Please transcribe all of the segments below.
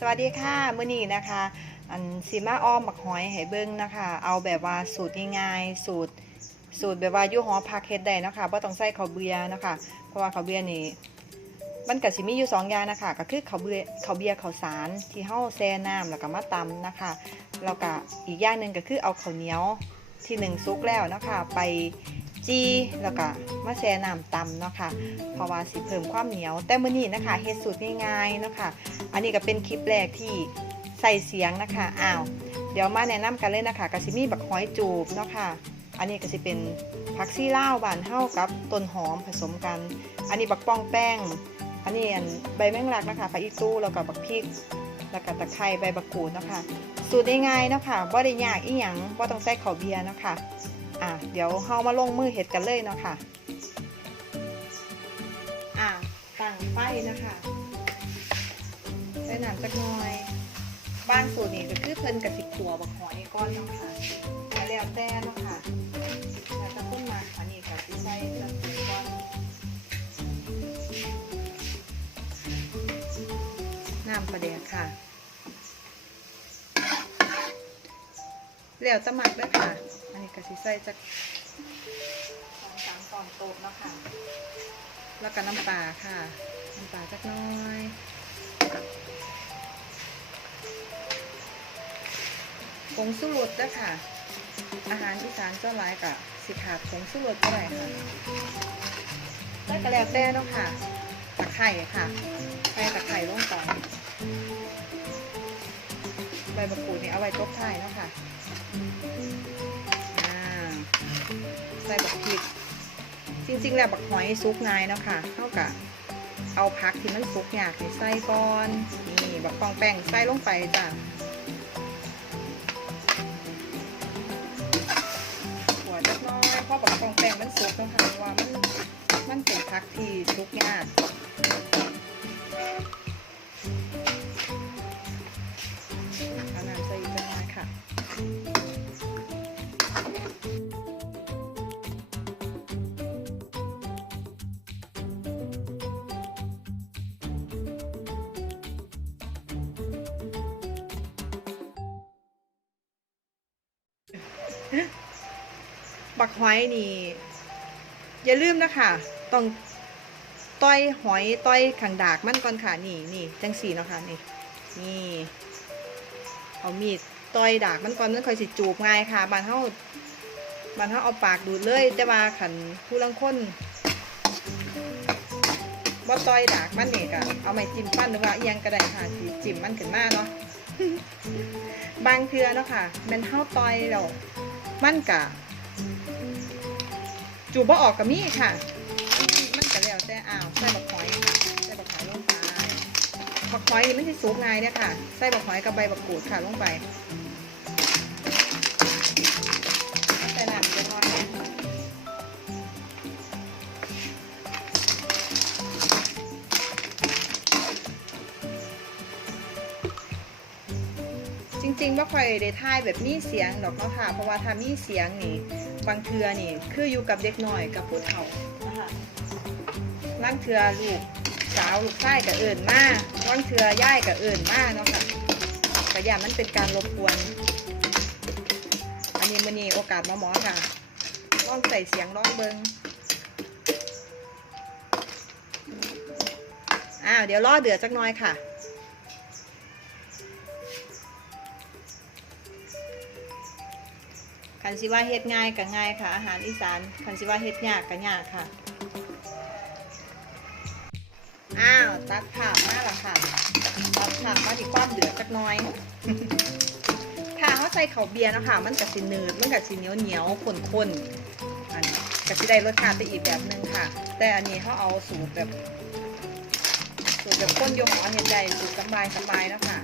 สวัสดีค่ะมื้อนี้นะคะอันซีมาอ้อมบักหอยให้เบิ่งนะคะเอาแบบว่าสูตรง่ายๆสูตรแบบว่าอยู่หอพักเฮ็ดได้นะคะบ่ต้องใส่ข้าวเบื่อนะคะเพราะว่าข้าวเบื่อนี่มันก็สิมีอยู่2อย่างนะคะก็คือข้าวเบื่อข้าวสารที่เฮาแช่น้ำแล้วก็มาตำนะคะแล้วก็อีกอย่างหนึ่งก็คือเอาข้าวเหนียวที่1สุกแล้วนะคะไปจี้แล้วก็มาแช่น้ำตำเนาะค่ะเพราะว่าสิเพิ่มความเหนียวแต่มื้อนี้นะคะเฮ็ดสูตรง่ายๆเนาะค่ะอันนี้ก็เป็นคลิปแรกที่ใส่เสียงนะคะเดี๋ยวมาแนะนำกันเลยนะคะก็สิมีบักหอยจูบเนาะค่ะอันนี้ก็สิเป็นผักซี่ลาวบ้านเฮากับต้นหอมผสมกันอันนี้บักป้องแป้งอันนี้ใบแมงลักนะคะผักอีตู้แล้วก็บักพริกแล้วก็ตะไคร้ใบบักกูดเนาะค่ะสูตรง่ายๆเนาะค่ะบ่ได้ยากอีหยังบ่ต้องใส่ข้าวเบียร์เนาะค่ะเดี๋ยวเฮามาลงมือเฮ็ดกันเลยเนาะค่ะตั้งไฟนะคะใส่น้ำจักหน่อยบ้านสูตรนี้ก็คือเพิ่นกับสิขัวบักหอยก้อนเนาะค่ะแล้วแต่เนาะค่ะแล้วจะพุ่นมาอันนี้กับสิใส่ตะไคร้ก้อนน้ำประเดี๋ยวค่ะแล้วจะหมักด้วยค่ะอันนี้ก็สิใส่จัก2-3 ช้อนโต๊ะเนาะค่ะแล้วก็น้ำปลาค่ะน้ำปลาจักน้อยผงชูรสด้วยค่ะอาหารอีสานเจ้าหลายกับสิขาดผงชูรสก็ได้ค่ะแล้วก็แล้วแต่เนาะค่ะตะไคร้ค่ะใส่ตะไคร้ลงไปใบมะกรูดนี่เอาไว้ตบท้ายเนาะค่ะใส่บักพริกจริงๆแล้วบักหอยซุกง่ายเนาะค่ะเท่ากับเอาผักที่มันซุกยากนี่ใส่ก่อนนี่บักฟองแป้งใส่ลงไปจ้ะหัวเล็กน้อยเพราะบักฟองแป้งมันซุกเนาะค่ะว่ามันเป็นผักที่ซุกยากเอาน้ำใส่อีกน้อยค่ะบักหอยนี่อย่าลืมนะคะต้องต้อยหอยต้อยขังดากมันก่อนค่ะนี่จังสีเนาะค่ะนี่เอามีดต้อยดากมันก่อนมันค่อยสิจูบง่ายค่ะบ้านเฮาเอาปากดูดเลยแต่ว่าขันผู้ลังคนบ่ต้อยดากมันนี่ก็เอาไม้จิ้มฟันหรือว่าเอียงก็ได้ค่ะสิจิ้มมันขึ้นมาเนาะบางเทื่อเนาะค่ะแม่นเฮาต้อยแล้วมันก็จูบบ่ออกกับมีค่ะมันก็แล้วแต่ใส่บักหอยค่ะใส่บักหอยลงไปบักหอยนี่มันสิสุกง่ายเนี่ยค่ะใส่บักหอยกับใบบักกูดค่ะลงไปใส่น้ำเล็กน้อยจริงๆว่าค่อยได้ถ่ายแบบมีเสียงดอกเนาะค่ะเพราะว่าถ้ามีเสียงนี่บางเทือนี่คืออยู่กับเด็กน้อยกับผู้เฒ่านะคะบางเทือลูกสาวลูกชายกับเอิญมากบางเทือย่ายกับเอิญมากเนาะค่ะแต่อย่างมันเป็นการรบกวนอันนี้มันนี่โอกาสมาหมอค่ะลองใส่เสียงลองเบิงเดี๋ยวรอเดือดสักหน่อยค่ะคันสิว่าเฮ็ดง่ายก็ง่ายค่ะอาหารอีสานคันสิว่าเฮ็ดยากก็ยากค่ะตัดผ่ามาแล้วค่ะตัดผ่ามาที่ความเดือดสักหน่อยถ้าเขาใส่ข้าวเบียร์นะคะมันก็สิหนืดมันก็สิเหนียวข้นอันนี้ก็สิได้รสชาติไปอีกแบบนึงค่ะแต่อันนี้เขาเอาสูตรแบบข้นโยงเอาเฮ็ดได้สูตรสบายนะคะ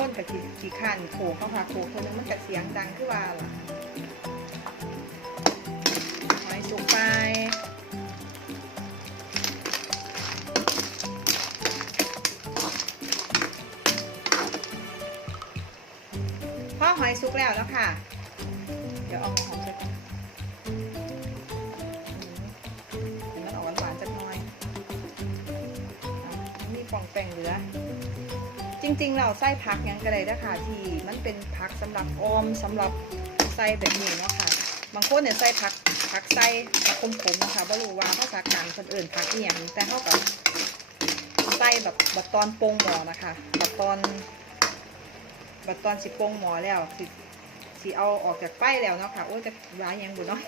ต้นกับขี้ขันโขเข้าค่ะโขคนนึงมันกระเสียงดังขึ้นว่าล่ะหอยสุกไปพอหอยสุกแล้วค่ะ เดี๋ยวเอาหอมใส่ก่อนมันออกหวานๆจักหน่อยมีป่องแป้งเหลือ ริงๆเราใส่ผักยังก็ได้นะคะที่มันเป็นผักสำหรับออมสำหรับใส่แบบนี้เนาะค่ะบางคนเนี่ยใส่ผักใส่ขมๆนะคะไม่รู้ว่าภาษากลางคนอื่นผักอย่างแต่เท่ากับใส่แบบตอนปรุงหม้อนะคะแบบตอนสิปรุงหม้อแล้วสิเอาออกจากไฟแล้วเนาะค่ะโอ้ยจะร้ายยังบุญเนาะ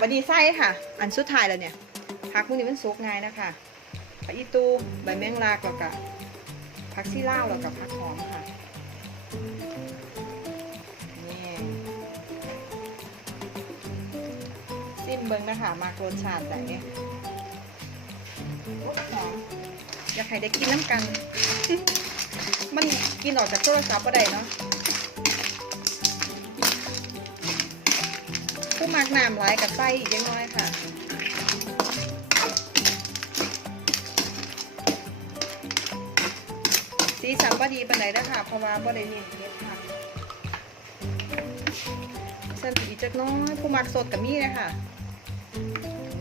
วันนี้ไส้ค่ะ อันสุดท้ายแล้วเนี่ยผักพวกนี้มันสุกง่ายนะคะผักอีตูใบแมงลากแล้วก็ผักซี่ล่าวแล้วก็ผักหอมค่ะนี่ซิมเบิ้งนะคะมากรสชาติแต่เนี่ยหอมอยากให้ได้กินน้ำกัน มันกินออกจากโทรศัพท์ก็ได้เนาะผู้มักน้ำไหลกับไส้อีกน้อยค่ะสีสันก็ดีปานไหนนะคะเพราะว่าบ่ได้เน้นเม็ดค่ะเส้นอีกจักน้อยผู้มักสดกับมีเลยค่ะ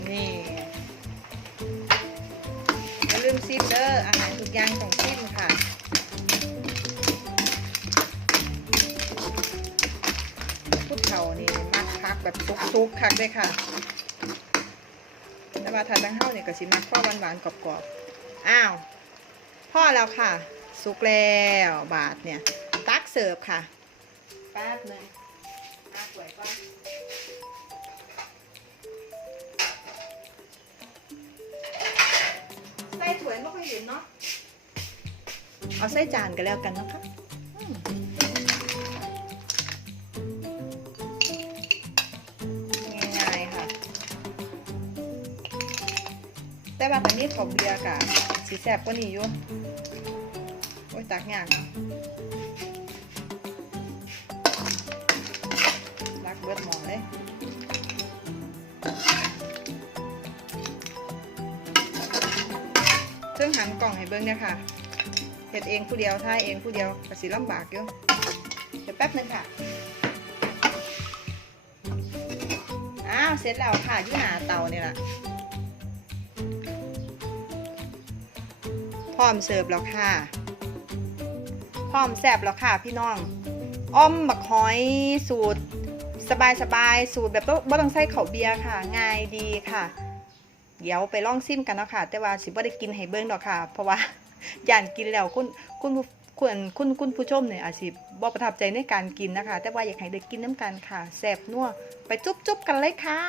นี่อย่าลืมซิมเด้ออาหารทุกอย่างต้องซิมค่ะพุทเฒ่านี่มักคักแบบซุกๆคักเลยค่ะแต่ว่าทานทั้งเฮาเนี่ยก็สิมักข้อหวานๆกรอบๆอ้าวพ่อแล้วค่ะสุกแล้วบาทเนี่ยตักเสิร์ฟค่ะแป๊บนึงตักไว้ก่อนใส่ถ้วยไม่ค่อยเห็นเนาะเอาใส่จานกันแล้วกันนะคะง่ายๆค่ะแต่ว่าแต่นี้ขอเบียร์กับสีแสบก็นี่อยู่โอ้ยตักอย่างรักเบิดหมอเลยซึ่งหันกล่องให้เบิ้งเนี่ยค่ะเห็ดเองผู้เดียวท่ายเองผู้เดียวกระสีลำบากอยู่เดี๋ยวแป๊บนึงค่ะอ้าวเสร็จแล้วค่ะอยู่หน้าเตาเนี่ยแหละพร้อมเสิร์ฟแล้วค่ะพร้อมแซ่บแล้วค่ะพี่น้องอ้อมบักหอยสูตรสบายๆสูตรแบบไม่ต้องใส่ข้าวเบียร์ค่ะง่ายดีค่ะเดี๋ยวไปลองซิมกันเนาะค่ะแต่ว่าสิบ่ได้กินให้เบิ่งดอกค่ะเพราะว่าย่านกินแล้วคุณผู้ชมเนี่ยอาจสิบ่ประทับใจในการกินนะคะแต่ว่าอยากให้ได้กินน้ำกันค่ะแซ่บนัวไปจุ๊บกันเลยค่ะ